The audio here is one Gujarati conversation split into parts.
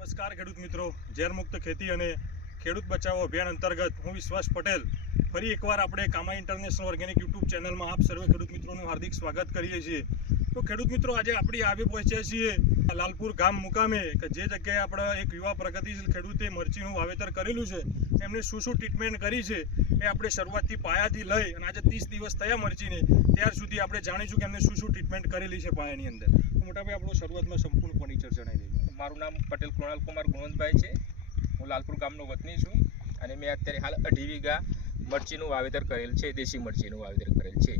નમસ્કાર ખેડૂત મિત્રો. ઝેરમુક્ત ખેતી અને ખેડૂત બચાવો અભિયાન અંતર્ગત હું વિશ્વાસ પટેલ. ફરી એકવાર આપણે કામા ઇન્ટરનેશનલ ઓર્ગેનિક યુટ્યુબ ચેનલમાં આપ સર્વે ખેડૂત મિત્રોનું હાર્દિક સ્વાગત કરીએ છીએ. તો ખેડૂત મિત્રો, આજે આપણી આવી પહોંચ્યા છીએ લાલપુર ગામ મુકામે, કે જે જગ્યાએ આપણે એક યુવા પ્રગતિશીલ ખેડૂતે મરચીનું વાવેતર કરેલું છે એમને શું શું ટ્રીટમેન્ટ કરી છે એ આપણે શરૂઆતથી પાયાથી લઈ અને આજે ત્રીસ દિવસ થયા મરચીને, ત્યાર સુધી આપણે જાણીશું કે એમને શું શું ટ્રીટમેન્ટ કરેલી છે પાયાની અંદર. મોટાભાઈ આપણો શરૂઆતમાં સંપૂર્ણ ફર્નિચર જણાવી દઈએ. મારું નામ પટેલ કૃણાલ કુમાર ગુણવંતભાઈ છે. હું લાલપુર ગામનો વતની છું અને મેં અત્યારે હાલ અઢી વીઘા મરચીનું વાવેતર કરેલ છે, દેશી મરચીનું વાવેતર કરેલ છે.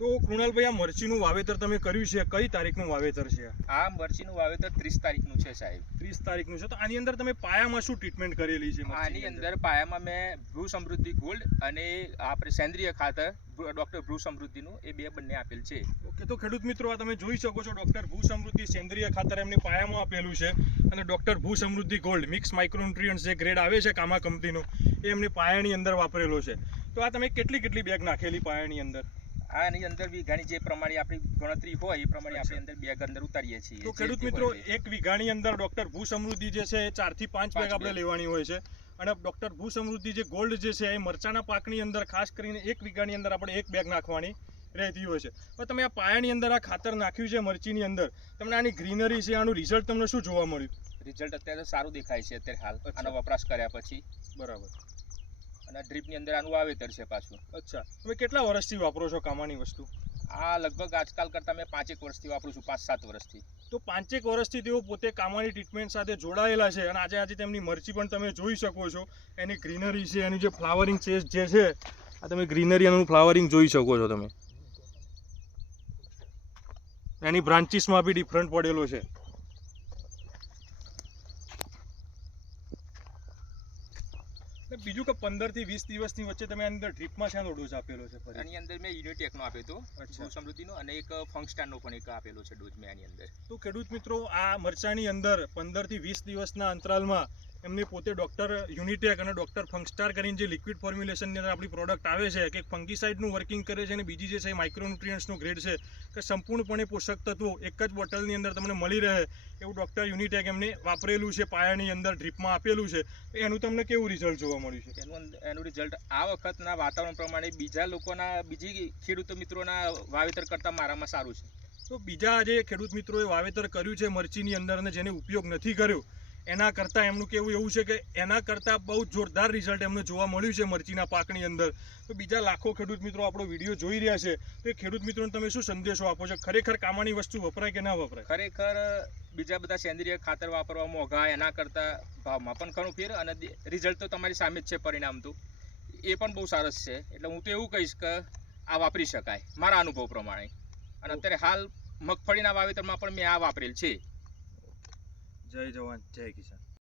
તો કૃણાલભાઈ આ મરચીનું વાવેતર તમે કર્યું છે? કઈ તારીખનું વાવેતર છે? આ મરચીનું વાવેતર ત્રીસ તારીખનું છે સાહેબ. ત્રીસ તારીખનું છે. તો આની અંદર તમે પાયામાં શું ટ્રીટમેન્ટ કરેલી છે આની અંદર? પાયામાં મેં ભ્રૂ સમૃદ્ધિ ગોલ્ડ અને આપણે સેન્દ્રિય ખાતર ડોક્ટર ભૂ સમૃદ્ધિનું એ બે બંને આપેલ છે. ઓકે તો ખેડૂત મિત્રો આ તમે જોઈ શકો છો ડોક્ટર ભૂ સમૃદ્ધિ સેન્દ્રિય ખાતર એમની પાયામાં આપેલું છે અને ડોક્ટર ભૂ સમૃદ્ધિ ગોલ્ડ મિક્સ માઇક્રોન્યુટ્રિયન્ટ્સ જે ગ્રેડ આવે છે કામા કંપનીનો એ એમની પાયાની અંદર વાપરેલો છે. તો આ તમે કેટલી કેટલી બેગ નાખેલી પાયાની અંદર? આની અંદર વીઘાની જે પ્રમાણે આપણી ગણતરી હોય એ પ્રમાણે આપણે અંદર બેગ અંદર ઉતારીએ છીએ. તો ખેડૂત મિત્રો એક વીઘાની અંદર ડોક્ટર ભૂ સમૃદ્ધિ જે છે એ ચારથી પાંચ બેગ આપણે લેવાની હોય છે. અને ડોક્ટર ભૂ સમૃદ્ધિ જે ગોલ્ડ જે છે એ મરચાના પાકની અંદર ખાસ કરીને એક વીઘાની અંદર આપણે એક બેગ નાખવાની રહેતી હોય છે. તો તમે આ પાયાની અંદર આ ખાતર નાખ્યું છે મરચીની અંદર તમને આની ગ્રીનરી છે આનું રિઝલ્ટ તમને શું જોવા મળ્યું? રિઝલ્ટ અત્યારે સારું દેખાય છે અત્યારે હાલ. આનો વપરાશ કર્યા પછી. બરાબર. અને ડ્રીપની અંદર આનું વાવેતર છે પાછું. અચ્છા. તમે કેટલા વર્ષથી વાપરો છો કામાની વસ્તુ? આ લગભગ આજકાલ કરતાં મેં પાંચેક વર્ષથી વાપરું છું પાંચ સાત વર્ષથી. તો પાંચેક વર્ષથી તેઓ પોતે કામાની ટ્રીટમેન્ટ સાથે જોડાયેલા છે અને આજે આજે તેમની મરચી પણ તમે જોઈ શકો છો. એની ગ્રીનરી છે એનું જે ફ્લાવરિંગ છે જે છે આ તમે ગ્રીનરી એનું ફ્લાવરિંગ જોઈ શકો છો તમે. એની બ્રાન્ચીસમાં બી ડિફરન્ટ પડેલો છે. ને બીજું કે પંદરથી વીસ દિવસની વચ્ચે તમે અંદર ડ્રીપમાં શાનો ડોઝ આપેલો છે એની આની અંદર મેં યુનિટેકનો આપ્યો હતો અચ્છા. નો સમૃદ્ધિનો અને એક ફંગસ્ટારનો પણ એક આપેલો છે ડોઝ મેં આની અંદર તો ખેડૂત મિત્રો આ મરચાની અંદર પંદરથી વીસ દિવસના અંતરાલમાં એમને પોતે ડૉક્ટર યુનિટેક અને ડૉક્ટર ફંગસ્ટાર કરીને જે લિક્વિડ ફોર્મ્યુલેશનની અંદર આપણી પ્રોડક્ટ આવે છે કે ફંગીસાઇડનું વર્કિંગ કરે છે અને બીજી જે છે માઇક્રોન્યુટ્રિયન્ટ્સનો ગ્રેડ છે કે સંપૂર્ણપણે પોષક તત્વો એક જ બોટલની અંદર તમને મળી રહે એવું ડૉક્ટર યુનિટેક એમને વાપરેલું છે પાયાની અંદર ડ્રીપમાં આપેલું છે. એનું તમને કેવું રિઝલ્ટ જોવા મળ્યું છે? એનું એનું રિઝલ્ટ આ વખતના વાતાવરણ પ્રમાણે બીજા લોકોના બીજી ખેડૂત મિત્રોના વાવેતર કરતાં મારામાં સારું છે. તો બીજા જે ખેડૂત મિત્રોએ વાવેતર કર્યું છે મરચીની અંદર અને જેને ઉપયોગ નથી કર્યો એના કરતાં એમનું કેવું એવું છે કે એના કરતાં બહુ જોરદાર રિઝલ્ટ એમને જોવા મળ્યું છે મરચીના પાકની અંદર. તો બીજા લાખો ખેડૂત મિત્રો આપણો વીડિયો જોઈ રહ્યા છે. તો એ ખેડૂત મિત્રોને તમે શું સંદેશો આપો છો? ખરેખર કામાની વસ્તુ વપરાય કે ના વપરાય? ખરેખર બીજા બધા સેન્દ્રિય ખાતર વાપરવા મોંઘા એના કરતાં ભાવમાં પણ ઘણું ફેર અને રિઝલ્ટ તો તમારી સામે જ છે પરિણામ તો. એ પણ બહુ સરસ છે. એટલે હું તો એવું કહીશ કે આ વાપરી શકાય મારા અનુભવ પ્રમાણે. અને અત્યારે હાલ મગફળીના વાવેતરમાં પણ મેં આ વાપરેલ છે. જય જવાન જય કિસાન.